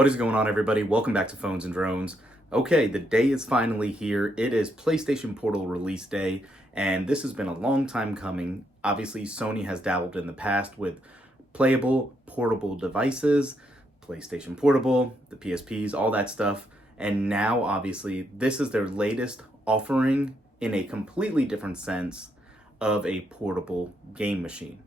What is going on, everybody? Welcome back to Phones and Drones. Okay, the day is finally here. It is PlayStation Portal release day, and this has been a long time coming. Obviously, Sony has dabbled in the past with playable portable devices, PlayStation Portable, the PSPs, all that stuff. And now, obviously, this is their latest offering in a completely different sense of a portable game machine.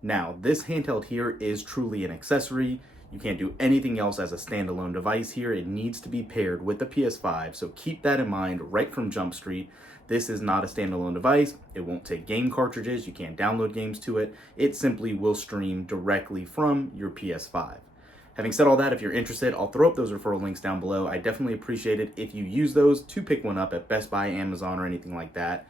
Now, this handheld here is truly an accessory. You can't do anything else as a standalone device here. It needs to be paired with the PS5, so keep that in mind right from Jump Street. This is not a standalone device. It won't take game cartridges. You can't download games to it. It simply will stream directly from your PS5. Having said all that, if you're interested, I'll throw up those referral links down below. I definitely appreciate it if you use those to pick one up at Best Buy, Amazon, or anything like that.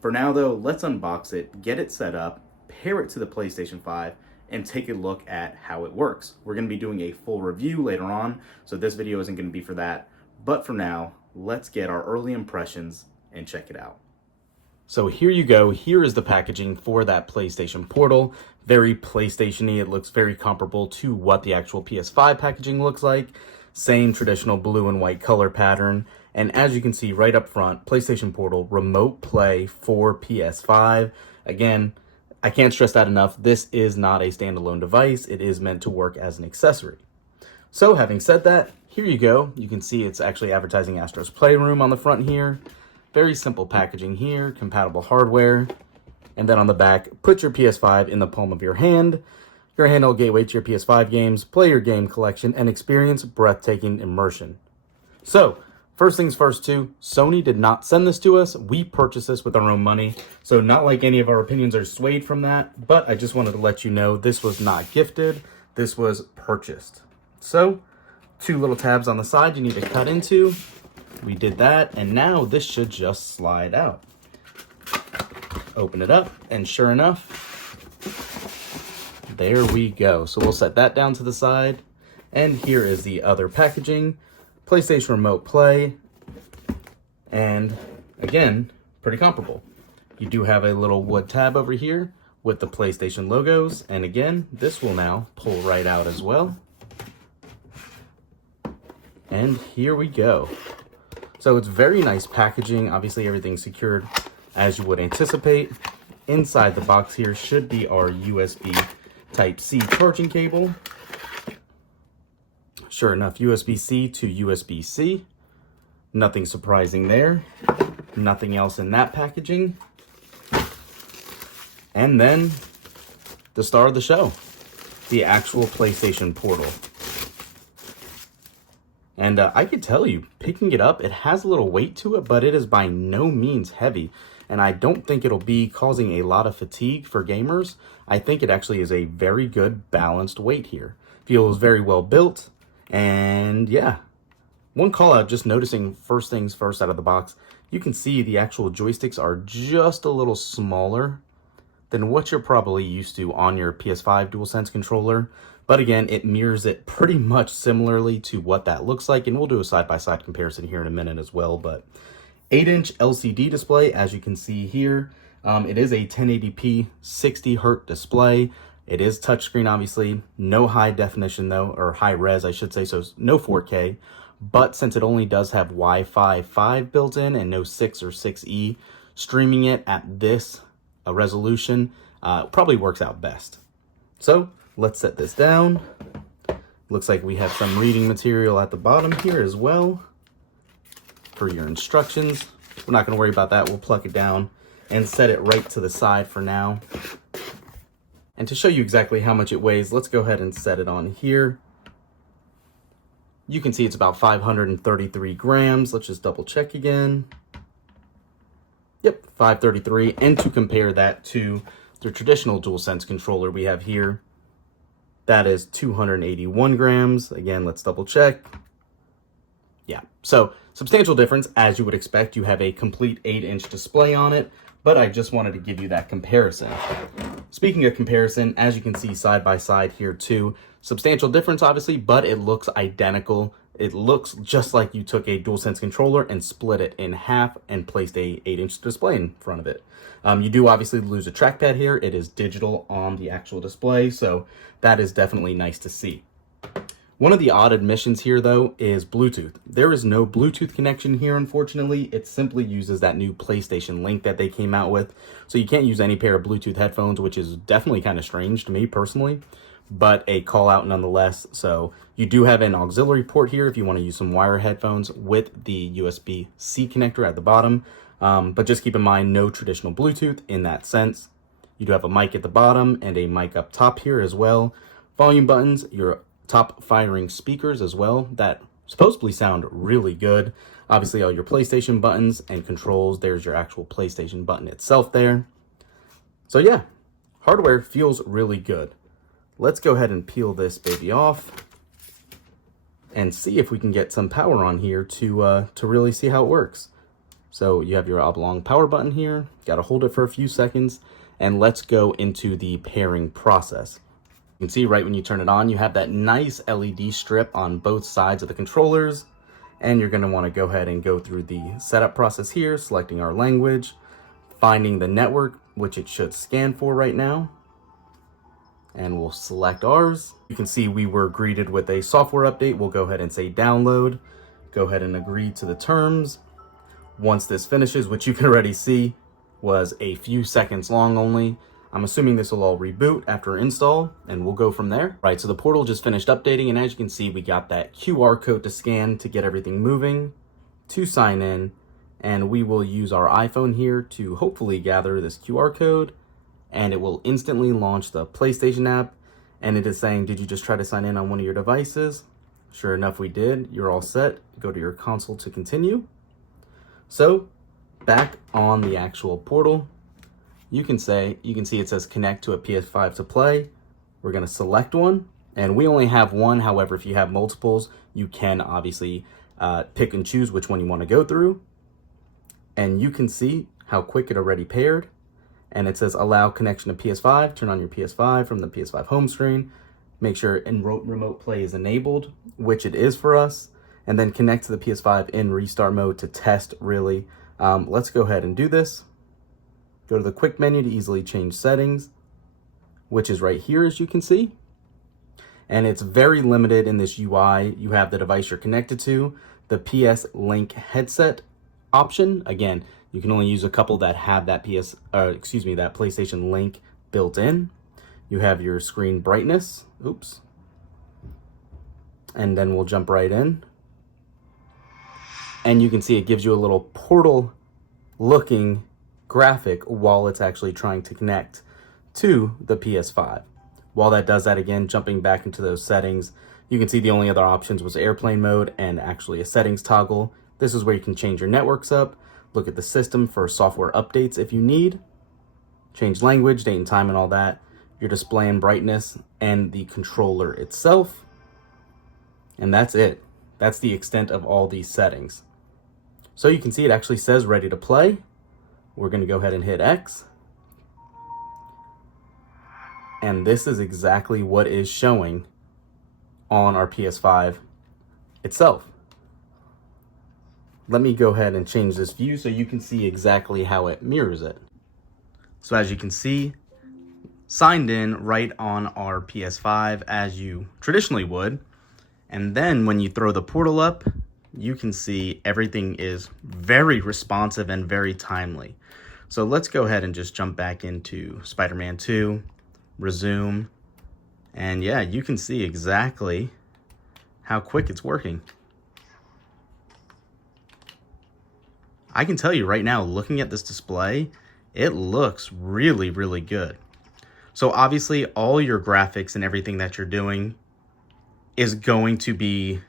For now, though, let's unbox it, get it set up, pair it to the PlayStation 5, and take a look at how it works. We're going to be doing a full review later on, so this video isn't going to be for that. But for now, let's get our early impressions and check it out. So here you go. Here is the packaging for that PlayStation Portal. Very PlayStation-y. It looks very comparable to what the actual PS5 packaging looks like. Same traditional blue and white color pattern. And as you can see right up front, PlayStation Portal Remote Play for PS5. Again, I can't stress that enough. This is not a standalone device. It is meant to work as an accessory. So having said that, here you go. You can see it's actually advertising Astro's Playroom on the front here. Very simple packaging here, compatible hardware. And then on the back, put your PS5 in the palm of your hand. Your handheld gateway to your PS5 games, play your game collection, and experience breathtaking immersion. So, first things first too, Sony did not send this to us. We purchased this with our own money. So not like any of our opinions are swayed from that, but I just wanted to let you know this was not gifted. This was purchased. So, two little tabs on the side you need to cut into. We did that, and now this should just slide out. Open it up, and sure enough, there we go. So we'll set that down to the side. And here is the other packaging. PlayStation Remote Play, and again, pretty comparable. You do have a little wood tab over here with the PlayStation logos, and again, this will now pull right out as well. And here we go. So it's very nice packaging. Obviously, everything's secured as you would anticipate. Inside the box here should be our USB Type-C charging cable. Sure enough, USB-C to USB-C. Nothing surprising there. Nothing else in that packaging. And then the star of the show, the actual PlayStation Portal. And I could tell you, picking it up, it has a little weight to it, but it is by no means heavy. And I don't think it'll be causing a lot of fatigue for gamers. I think it actually is a very good balanced weight here. Feels very well built. And yeah, one call out, just noticing first things first out of the box, you can see the actual joysticks are just a little smaller than what you're probably used to on your PS5 DualSense controller. But again, it mirrors it pretty much similarly to what that looks like. And we'll do a side-by-side comparison here in a minute as well. But 8-inch LCD display, as you can see here. It is a 1080p 60 Hz display. It is touchscreen, obviously. No high definition, though, or high res, I should say, so no 4K. But since it only does have Wi-Fi 5 built in and no 6 or 6E, streaming it at this resolution probably works out best. So let's set this down. Looks like we have some reading material at the bottom here as well for your instructions. We're not going to worry about that. We'll plug it down and set it right to the side for now. And to show you exactly how much it weighs, let's go ahead and set it on here. You can see it's about 533 grams. Let's just double check again. Yep, 533. And to compare that to the traditional DualSense controller we have here, that is 281 grams. Again, let's double check. Yeah, so substantial difference. As you would expect, you have a complete 8-inch display on it, but I just wanted to give you that comparison. Speaking of comparison, as you can see side by side here too, substantial difference obviously, but it looks identical. It looks just like you took a DualSense controller and split it in half and placed a 8-inch display in front of it. You do obviously lose a trackpad here. It is digital on the actual display, so that is definitely nice to see. One of the odd admissions here, though, is Bluetooth. There is no Bluetooth connection here, unfortunately. It simply uses that new PlayStation Link that they came out with. So you can't use any pair of Bluetooth headphones, which is definitely kind of strange to me personally, but a call out nonetheless. So you do have an auxiliary port here if you want to use some wire headphones with the USB-C connector at the bottom. But just keep in mind, no traditional Bluetooth in that sense. You do have a mic at the bottom and a mic up top here as well. Volume buttons, your top firing speakers as well that supposedly sound really good. Obviously all your PlayStation buttons and controls. There's your actual PlayStation button itself there. So yeah, hardware feels really good. Let's go ahead and peel this baby off and see if we can get some power on here to really see how it works. So you have your oblong power button here. Got to hold it for a few seconds, and let's go into the pairing process. You can see right when you turn it on, you have that nice LED strip on both sides of the controllers, and you're going to want to go ahead and go through the setup process here, selecting our language, finding the network, which it should scan for right now, and we'll select ours. You can see we were greeted with a software update. We'll go ahead and say download, go ahead and agree to the terms. Once this finishes, which you can already see was a few seconds long only, I'm assuming this will all reboot after install, and we'll go from there. Right, so the portal just finished updating, and as you can see, we got that QR code to scan to get everything moving, to sign in, and we will use our iPhone here to hopefully gather this QR code, and it will instantly launch the PlayStation app, and it is saying, did you just try to sign in on one of your devices? Sure enough, we did. You're all set. Go to your console to continue. So, back on the actual portal, you can see it says connect to a PS5 to play. We're going to select one, and we only have one. However, if you have multiples, you can obviously pick and choose which one you want to go through. And you can see how quick it already paired. And it says allow connection to PS5. Turn on your PS5 from the PS5 home screen. Make sure remote play is enabled, which it is for us. And then connect to the PS5 in restart mode to test, really. Let's go ahead and do this. Go to the quick menu to easily change settings, which is right here, as you can see. And it's very limited in this UI. You have the device you're connected to, the PS Link headset option. Again, you can only use a couple that have that that PlayStation Link built in. You have your screen brightness. Oops. And then we'll jump right in. And you can see it gives you a little portal looking graphic while it's actually trying to connect to the PS5. While that does that, again, jumping back into those settings, you can see the only other options was airplane mode and actually a settings toggle. This is where you can change your networks up, look at the system for software updates if you need, change language, date and time and all that, your display and brightness, and the controller itself. And that's it. That's the extent of all these settings. So you can see it actually says ready to play. We're going to go ahead and hit X. And this is exactly what is showing on our PS5 itself. Let me go ahead and change this view so you can see exactly how it mirrors it. So as you can see, signed in right on our PS5 as you traditionally would. And then when you throw the portal up, you can see everything is very responsive and very timely. So let's go ahead and just jump back into Spider-Man 2, resume, and yeah, you can see exactly how quick it's working. I can tell you right now, looking at this display, it looks really, really good. So obviously all your graphics and everything that you're doing is going to be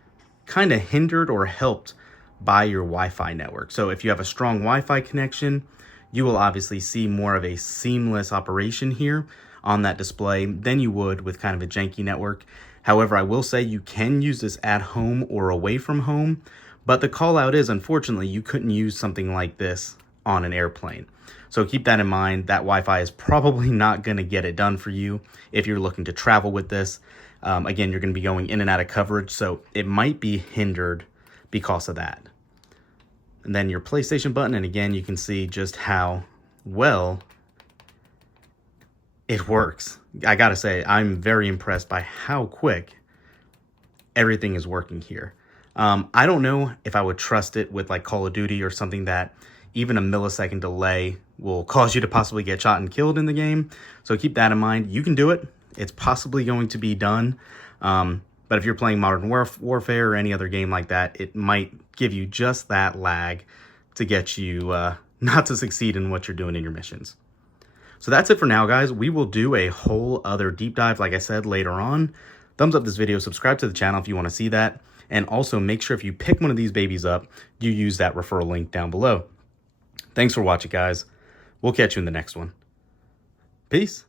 kind of hindered or helped by your Wi-Fi network. So if you have a strong Wi-Fi connection, you will obviously see more of a seamless operation here on that display than you would with kind of a janky network. However, I will say you can use this at home or away from home, but the call out is, unfortunately, you couldn't use something like this on an airplane. So keep that in mind. That Wi-Fi is probably not going to get it done for you if you're looking to travel with this. Again, you're going to be going in and out of coverage, so it might be hindered because of that. And then your PlayStation button, and again, you can see just how well it works. I gotta say, I'm very impressed by how quick everything is working here. I don't know if I would trust it with like Call of Duty or something that even a millisecond delay will cause you to possibly get shot and killed in the game. So keep that in mind. You can do it. It's possibly going to be done. But if you're playing Modern Warfare or any other game like that, it might give you just that lag to get you not to succeed in what you're doing in your missions. So that's it for now, guys. We will do a whole other deep dive, like I said, later on. Thumbs up this video, subscribe to the channel if you want to see that. And also make sure if you pick one of these babies up, you use that referral link down below. Thanks for watching, guys. We'll catch you in the next one. Peace.